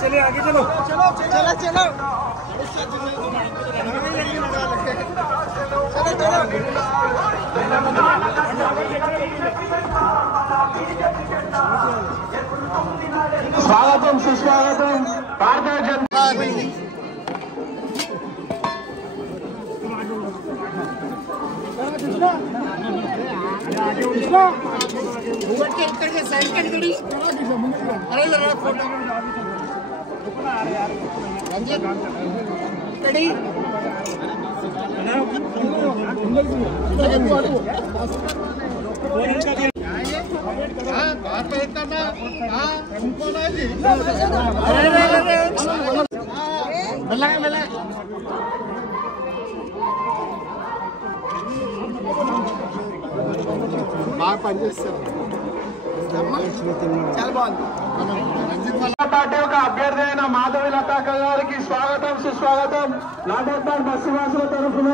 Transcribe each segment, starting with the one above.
चलिए आगे चलो चलो चलो चलो स्वागतम सुस्वागतम भारतीय जनता బాగా పనిచేస్తారు చాలా బాగుంది పార్టీ యొక్క అభ్యర్థి అయిన మాధవి లతాక గారికి స్వాగతం సుస్వాగతం లాంటి బస్సు వాసుల తరఫున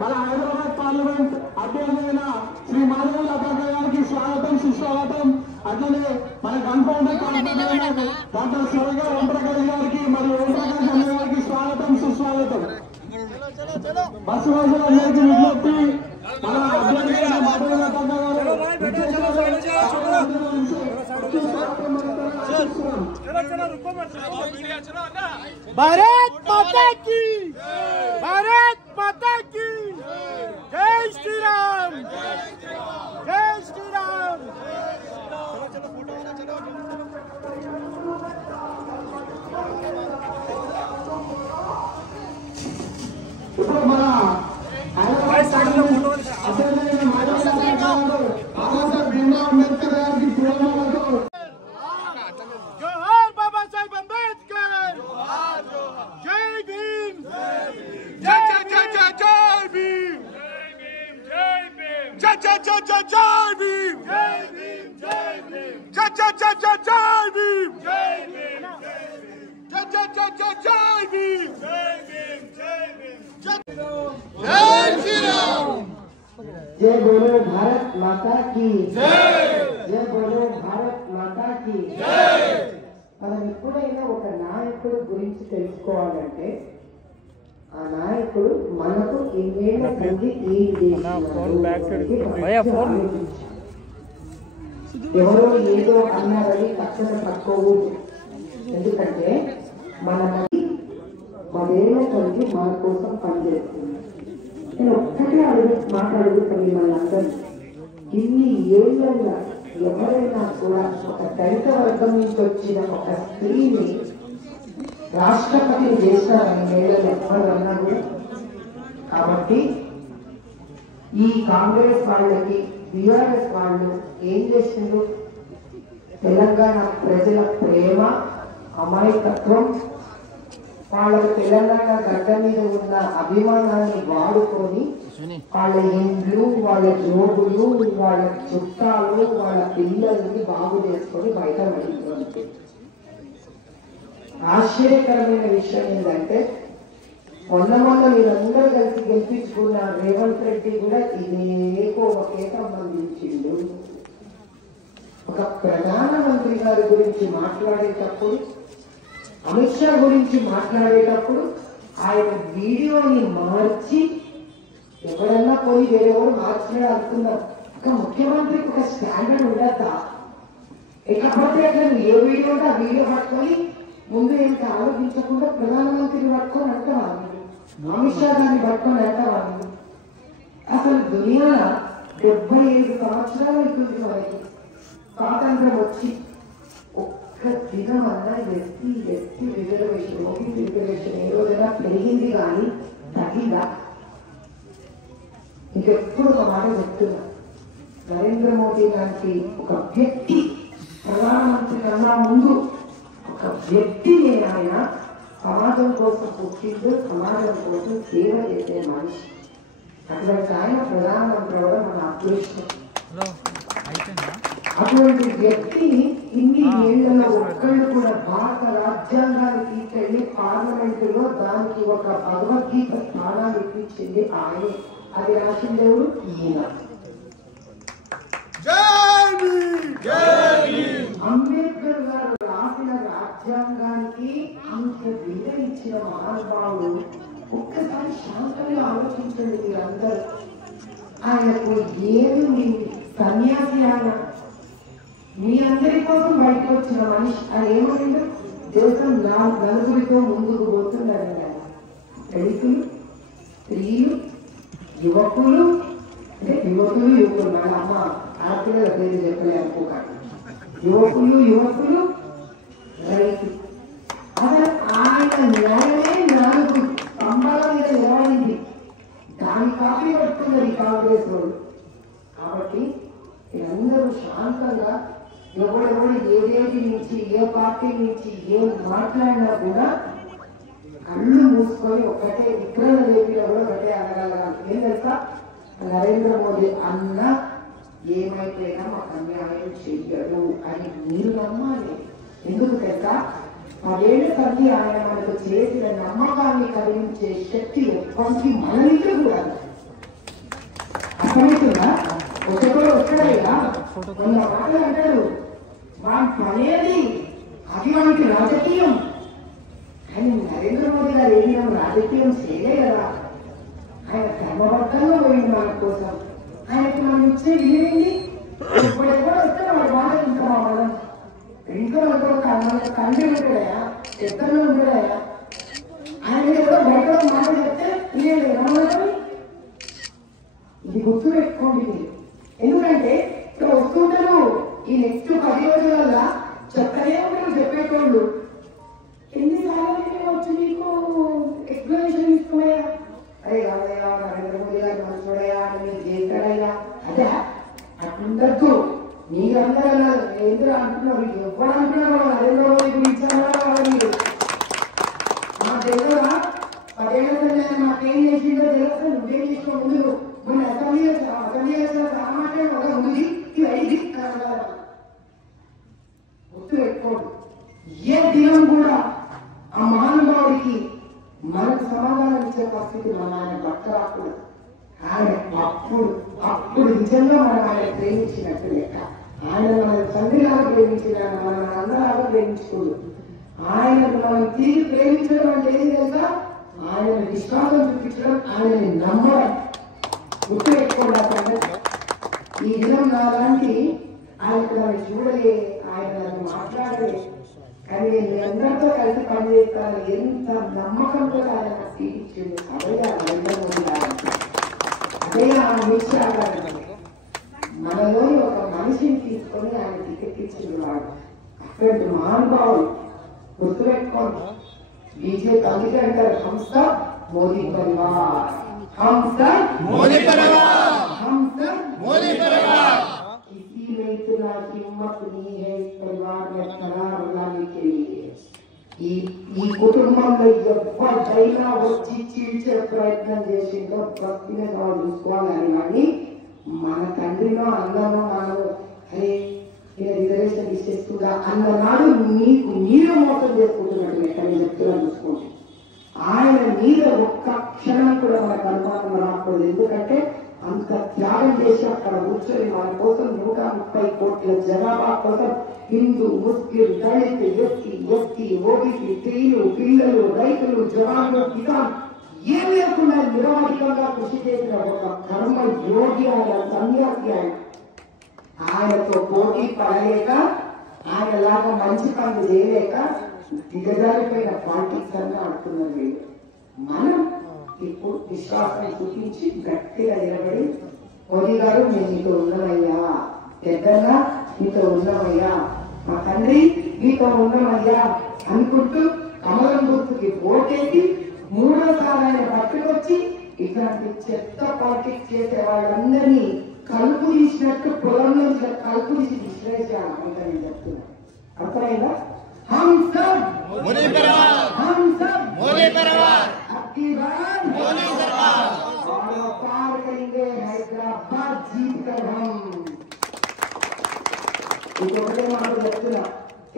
మన హైదరాబాద్ పార్లమెంట్ అభ్యర్థి అయిన శ్రీ మాధవి లతాక గారికి స్వాగతం సుస్వాగతం అట్లనే మన కన్ఫౌండర్ డాక్టర్ సరగా ఓంప్రకాష్ గారికి మరియు ఓంప్రకాష్ అన్న గారికి స్వాగతం సుస్వాగతం బస్సు వాసులందరికీ విజ్ఞప్తి మన అభ్యర్థి అయిన మాధవి లతాక भारत माता की जय श्री राम जय श्री राम जोहार बाबा साहेब अंबेडकर जय भीम जय जय जय जय भीम जय भीम जय जय जय जय जय भीम जय भीम जय भीम जय जय जय जय जय भीम जय भीम जय जय जय जय जय भीम जय भीम जय भीम जय श्री राम जय बोलो भारत माता की जय जय बोलो भारत माता की जय మనం ఎప్పుడైనా ఒక నాయకుడు గురించి తెలుసుకోవాలంటే ఆ నాయకుడు మనకు ఎన్నేళ్ల సంధి ఈ ఎవరో ఏదో అన్నారని పక్కన పట్టుకోకూడదు. ఎందుకంటే మన మదేళ్ల సంధి మన కోసం పనిచేస్తుంది. నేను ఒక్కటే మాట్లాడుతాను మిమ్మల్ని అందరినీ. ఇన్ని ఏళ్ళ ఎవరైనా కూడా ఒక దళిత వర్గం నుంచి వచ్చిన ఒక స్త్రీని రాష్ట్రపతిని చేస్తారని మేడలు ఎవరన్నా కూడా. కాబట్టి ఈ కాంగ్రెస్ వాళ్ళకి బీఆర్ఎస్ వాళ్ళు ఏం చేసిండ్రు? తెలంగాణ ప్రజల ప్రేమ అమాయకత్వం వాళ్ళ తెలంగాణ గడ్డ మీద ఉన్న అభిమానాన్ని వాడుకొని వాళ్ళ ఇండ్లు వాళ్ళ జోబులు వాళ్ళ చుట్టాలు వాళ్ళ పిల్లల్ని బాగు చేసుకొని బయట పడుతుంది. ఆశ్చర్యకరమైన విషయం ఏంటంటే మొన్న మీరందరూ కలిసి గెలిపించుకున్న రేవంత్ రెడ్డి కూడా ఇదే కోవకే సంబంధించిండు. ఒక ప్రధానమంత్రి గారి గురించి మాట్లాడేటప్పుడు, అమిత్ షా గురించి మాట్లాడేటప్పుడు ఆయన వీడియోని మార్చి ఎవరన్నా పోయి వేరేవారు మార్చినాడు అనుకున్నారు. ఒక ముఖ్యమంత్రికి ఒక స్టాండర్డ్ ఉండద్దా? ఇకపోతే అట్లా ఏ వీడియో ఉంటే ఆ వీడియో పట్టుకొని ముందు ఏంటి ఆలోచించకుండా ప్రధానమంత్రిని పట్టుకొని అంటారు, అమిత్ షా గారిని పట్టుకొని అంటారు. అసలు దునియా 75 సంవత్సరాలు అవుతుంది మనకి స్వాతంత్రం వచ్చి. ఒక్క దినం అన్నా ఎస్టీ రిజర్వేషన్ ఓబీసీ రిజర్వేషన్ ఏ రోజైనా పెరిగింది కానీ తగ్గిందా? ఇంకెప్పుడు ఒక మాట చెప్తున్నా, నరేంద్ర మోదీ లాంటి ఒక వ్యక్తి ప్రధానమంత్రి కన్నా ముందు ఒక వ్యక్తి ఆయన సమాజం కోసం పుట్టిండు, సమాజం కోసం సేవ చేసే మనిషి. అటువంటి ఆయన ప్రధానమంత్రి అవ్వడం మన అదృష్టం. అటువంటి వ్యక్తి ఇన్ని ఏళ్లలో ఒక్కళ్ళు కూడా భారత రాజ్యాంగాన్ని తీసుకెళ్లి పార్లమెంటులో దానికి ఒక భగవద్గీత స్థానాన్ని ఇప్పించింది ఆయనే. అది రాసిందేవుడు ఈయన. అంబేద్కర్ గారు రాసిన రాజ్యాంగానికి వచ్చిన మహానుభావుడు ఒక్కసారి శాంతంగా ఆలోచించండి మీరందరూ. ఆయనకు ఏది మీ సన్యాసి ఆయన మీ అందరి కోసం బయటకు వచ్చిన మనిషి. ఆయన ఏమైందో దేశం నలుగురితో ముందుకు పోతున్నాడు. దళితులు, స్త్రీలు, యువకులు, అంటే యువకులు మన అమ్మ ఆడపిల్లల పేరు చెప్పలే అనుకోకండి. యువకులు రైతులు. అసలు ఆయన న్యాయమే 4 స్తంభాల మీద నిలబడింది. దాని కాపీ పడుతున్నది కాంగ్రెస్ వాళ్ళు. కాబట్టి మీరందరూ శాంతంగా ఎవరెవరు ఏదేటి నుంచి ఏ పార్టీ నుంచి ఏం మాట్లాడినా కూడా కళ్ళు మూసుకొని ఒకటే విగ్రహం లేపినా కూడా ఒకటే అనగలగాలి. ఏం తెలుసా, నరేంద్ర మోదీ అన్న ఏమైపోయినా మాకు అన్యాయం చెయ్యడు అని మీరు నమ్మాలి. ఎందుకు తెలుసా, 10 ఏళ్ల సంధి ఆయన మనకు చేసిన నమ్మకాన్ని కలిగించే శక్తి ఎప్పటికీ మన ఇంట్లో కూడా. అర్థమవుతుందా? ఒకటో వస్తాడయ్యా కొంత మాటలు అంటాడు, వాడి పనేది అది వానికి రాజకీయం. కానీ నరేంద్ర మోదీ గారు ఏమైనా రాజకీయం చేయలే కదా. ఆయన కర్మబద్ధంగా పోయింది మన కోసం. ఆయనకు మనం ఇచ్చే విలువేంటి? ఇప్పుడెప్పుడు వస్తే వాడు బాగా ఇంకా మనం ఇంట్లో తండ్రి ఉంటాడయా, పెద్దలు ఉంటాడయా. ఆయన ఏదో బయట మాట చెప్తే ఏమవుతుంది? ఇది గుర్తు పెట్టుకోండి మీరు. ఎందుకంటే ఇక్కడ వస్తుంటారు ఈ నెక్స్ట్ 10 రోజుల చెప్తానే ఉంటారు చెప్పేటోళ్ళు. ఎన్నిసార్లు వచ్చి మీకు ఎక్స్ప్లెనేషన్ ఇస్తున్నాయా? అరే కాదయ్యా నరేంద్ర మోదీ గారు మంచోడయా అని మీరు చేస్తాడయ్యా. అదే అట్లుండద్దు. మీరందరూ ఎందుకు అంటున్నారు? ఎవరు అంటున్నారు నరేంద్ర మోదీ గురించి మీరు? మా దగ్గర 10 ఏళ్ల క్రితం మాకేం చేసిందో తెలుసు. నువ్వేం చేసిన ముందు మన అసెంబ్లీ మాట్లాడే ఒక ఉంది ఇది ఐదు గుర్తు పెట్టుకోండి. ఏ దినం కూడా ఆ మహానుభావుడికి మనకు సమాధానం ఇచ్చే పరిస్థితి మన ఆయన భక్తరాకుడు. ఆయన అప్పుడు నిజంగా మనం ఆయన ప్రేమించినట్టు లెక్క. ఆయన మన తండ్రిలాగా ప్రేమించిన మన అందరిలాగా ప్రేమించుకోడు. ఆయనను మనం తిరిగి ప్రేమించడం అంటే ఏం తెలుసా? ఆయనను విశ్వాసం చూపించడం, ఆయనని నమ్మడం. గుర్తు పెట్టుకోండి. ఈ దినం నాలాంటి ఆయనకు నన్ను చూడలే, ఆయన నన్ను మాట్లాడలే, కానీ నేను అందరితో కలిసి పనిచేస్తాను ఎంత నమ్మకంతో ఆయన నాకు తీర్చింది. అదే నరేంద్ర మోదీ గారు, అదే అమిత్ షా గారు. మనలోని ఒక మనిషిని తీసుకొని ఆయన టికెట్ ఇచ్చిన వాడు అక్కడి మహానుభావుడు. గుర్తుపెట్టుకోండి. బీజేపీ అందుకే అంటారు హంస మోదీ పరివార్, హంస మోదీ పరివార్, హంస మోదీ పరివార్. किसी में इतना हिम्मत नहीं है इस परिवार में करार लाने के लिए. ఈ కుటుంబంలో ఎవరైనా వచ్చి చీల్చే ప్రయత్నం చేసిందో భక్తిని చూసుకోవాలని. కానీ మన తండ్రిలో అన్నమో మనము అరే రిజర్వేషన్ ఇచ్చేస్తుందా అన్ననాడు మీకు మీరే మోసం చేసుకుంటున్నట్టు ఎక్కడ చెప్తున్నా చూసుకోండి. ఆయన మీద ఒక్క క్షణం కూడా మనకు అనుమానం రాకూడదు. ఎందుకంటే అంత త్యాగం చేసి అక్కడ కూర్చొని మన కోసం 130 కోట్ల జనాభా కోసం హిందూ, ముస్లిం, దళిత్, ఎస్టీ, ఓబీసీ, స్త్రీలు, పిల్లలు, రైతులు, జవాన్లు, కిసాన్ ఏం లేకుండా నిరవధికంగా కృషి చేసిన ఒక కర్మ యోగి ఆయన, సన్యాసి ఆయన. ఆయనతో పోటీ పడలేక, ఆయనలాగా మంచి పనులు చేయలేక దిగజారిపోయిన పాలిటిక్స్ అన్నీ ఆడుతున్నారు వీళ్ళు. మనం ఇప్పుడు విశ్వాసం చూపించి గట్టిగా నిలబడి మోదీ గారు మేము మీతో ఉన్నామయ్యా, పెద్దగా మీతో ఉన్నామయ్యా, మా తండ్రి మీతో ఉన్నామయ్యా అనుకుంటూ కమలం గుర్తుకి ఓటేసి 3వ ఆయన పట్టుకొచ్చి ఇట్లాంటి చెత్త పాలిటిక్స్ చేసే వాళ్ళందరినీ కలుపు తీసినట్టు పొలం నుంచి కలుపు తీసి విశ్లేషించాలి అంత నేను చెప్తున్నా. అర్థమైందా? हम सब मोदी परिवार, हम सब मोदी परिवार, आपकी बात मोदी सरकार, और पार करेंगे हैदराबाद जीत कर हम. ఇంకొకటే మాట చెప్తున్నా,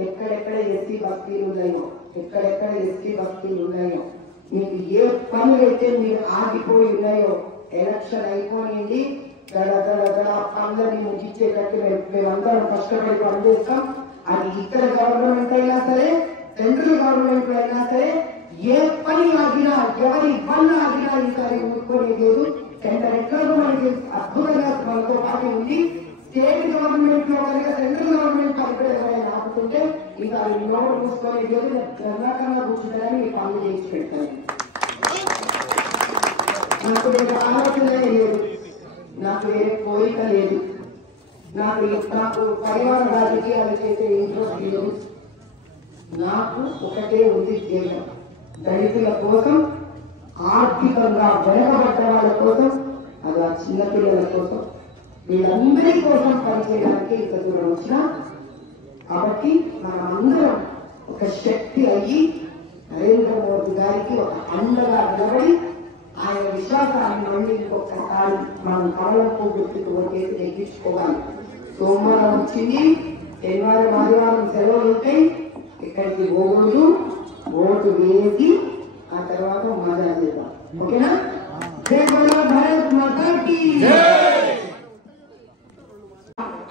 ఎక్కడెక్కడ ఎస్సీ బస్తీలు ఉన్నాయో మీకు ఏ పనులైతే మీరు ఆగిపోయి ఉన్నాయో ఎలక్షన్ అయిపోయింది గడ పనులని ముగించేటట్టు మేమందరం కష్టపడి పనిచేస్తాం. అది ఇతర గవర్నమెంట్ అయినా సరే, సెంట్రల్ గవర్నమెంట్ అయినా సరే, ఏ పని ఆగినా ఎవరి పని ఆగినా ఈసారి ఊరుకోలేదు లేదు. సెంటర్ ఎట్లాగో మనకి అద్భుతంగా మనతో పాటు ఉంది. స్టేట్ గవర్నమెంట్ లో కనుక సెంట్రల్ గవర్నమెంట్ పరిపాలన ఆపుతుంటే ఈసారి నోటు చూసుకోలేదు లేదు. కన్నా కూర్చుంటారని మీ పనులు చేసి పెడతాను. నాకు వేరే ఆలోచన లేదు, నాకు వేరే కోరిక లేదు, నాకు పరివార రాజకీయాలు చేసే ఇంట్రెస్ట్ లేదు. నాకు ఒకటే ఉంది ధ్యేయం, దళితుల కోసం, ఆర్థికంగా వెనకబడ్డ వాళ్ళ కోసం, అలా చిన్నపిల్లల కోసం, వీళ్ళందరి కోసం పనిచేయడానికి ఇంత దూరం వచ్చిన. కాబట్టి మనమందరం ఒక శక్తి అయ్యి నరేంద్ర మోదీ గారికి ఒక అండగా నిలబడి ఆయన విశ్వాసాన్ని మళ్ళీ ఇంకొకసారి మనం కమలంపు గుర్తుకు ఓటేసి ఎక్కించుకోవాలి. సోమవారం వచ్చింది, శనివారం ఆదివారం సెలవులు ఉంటాయి, ఇక్కడికి పోకూడదు, ఓటు వేసి ఆ తర్వాత మజా చేద్దాం. ఓకేనా? భారత్ మాతాకి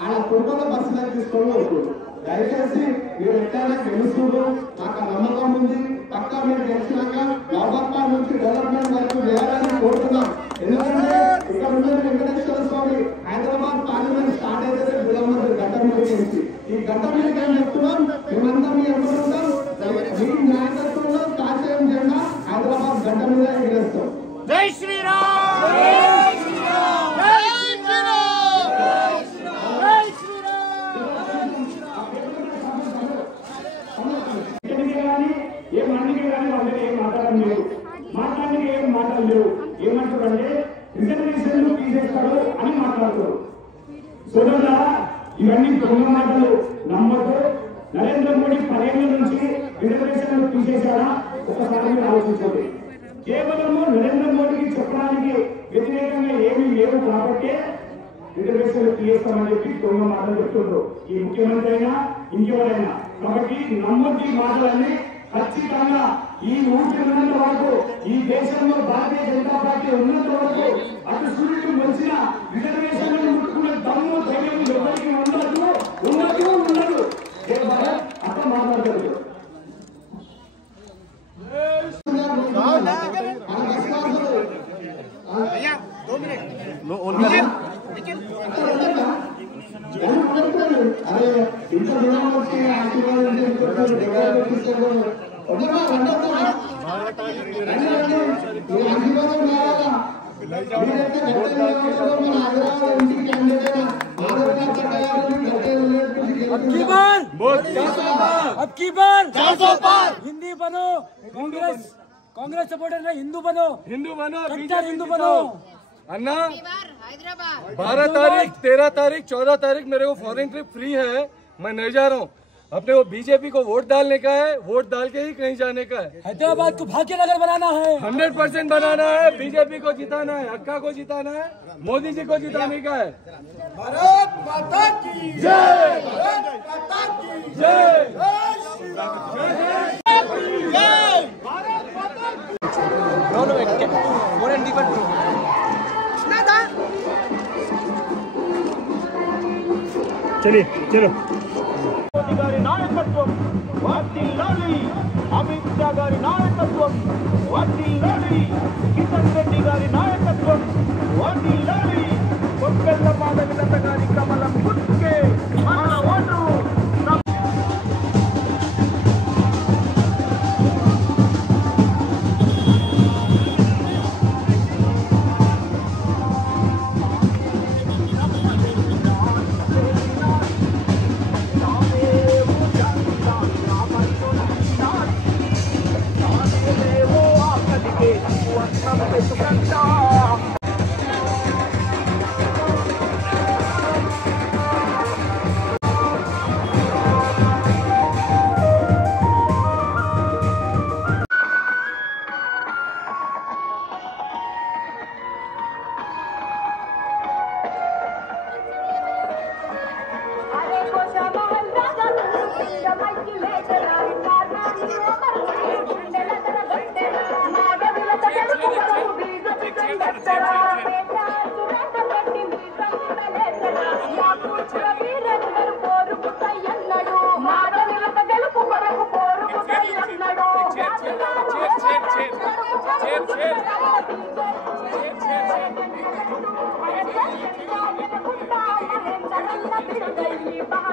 ఆయన కుటుంబంలో బస్సులో తీసుకొని వెళ్తుంది. దయచేసి మీరు ఎట్లయినా గెలుస్తుంది, నాకు నమ్మకం ఉంది. పక్కా మీరు గెలిచినాక డెవలప్మెంట్ నుంచి డెవలప్మెంట్ వరకు వేయాలని కోరుతున్నాం. ఎందుకంటే ఇక్కడ ఉన్నది వెంకటేశ్వర స్వామి హైదరాబాద్ పార్లమెంట్ స్టార్ట్ అయితే విలంబర్ గడ్డ మీద నుంచి ఈ గడ్డ మీద ఏం చెప్తున్నాం, మేమందరం మీ అనుకుంటాం. మీ నాయకత్వంలో కాషాయం జెండా హైదరాబాద్ గడ్డ మీద ఎగరేస్తాం. జై శ్రీరామ్, జై శ్రీరామ్, జై శ్రీరామ్, జై శ్రీరామ్. ఏ మందికి కానీ వాళ్ళకి ఏం మాట్లాడడం లేదు, మాట్లాడడానికి ఏం మాటలు లేవు. ఏమంటారంటే రిజర్వేషన్లు తీసేస్తాడు అని మాట్లాడతారు. సోదరులా, ఇవన్నీ దొంగ మాటలు నమ్మద్దు. నరేంద్ర మోడీ 10 ఏళ్ల నుంచి రిజర్వేషన్లు తీసేశాడా ఒకసారి మీరు ఆలోచించండి. కేవలము నరేంద్ర మోడీకి చెప్పడానికి వ్యతిరేకంగా ఏమీ లేవు కాబట్టి రిజర్వేషన్లు తీసేస్తామని చెప్పి దొంగ మాటలు చెప్తుండ్రు ఈ ముఖ్యమంత్రి అయినా ఇంకెవరైనా. కాబట్టి నమ్మద్దు ఈ మాటలన్నీ. ఖచ్చితంగా ఈ ఊరికి ఉన్నంత వరకు, ఈ దేశంలో భారతీయ జనతా పార్టీ ఉన్నంత వరకు అటు సూర్యుడు వచ్చిన రిజర్వేషన్లను ముట్టుకునే దమ్ము ధైర్యం ఎవరికి ఉండదు, ఉండదు, ఉండదు. అట్లా మాట్లాడతారు. అరే ఇంత దూరం వచ్చి ఆశీర్వాదం अब की बार 400 पार हिंदी बनो, कांग्रेस सपोर्टर में हिंदू बनो, कट्टर हिंदू बनो। अन्ना 12 तारीख 13 तारीख 14 तारीख मेरे को फॉरेन ट्रिप फ्री है, मैं नहीं जा रहा हूँ। अपने वो बीजेपी को वोट डालने का है, वोट डाल के ही कहीं जाने का है। हैदराबाद को भाग्यनगर बनाना है, 100% बनाना है। बीजेपी को जिताना है, हक्का को जिताना है, मोदी जी को जिताने का है। भारत माता की जय, भारत माता की जय, भारत माता चलिए चलो। మోదీ గారి నాయకత్వం వర్ధిల్లాలి, అమిత్ షా గారి నాయకత్వం వర్ధిల్లాలి, కిషన్ రెడ్డి గారి నాయకత్వం వర్ధిల్లాలి, కొప్పెల్ల మాధవిలత గారి కమలం గుర్తుకే మన ఓటు. गई बाहर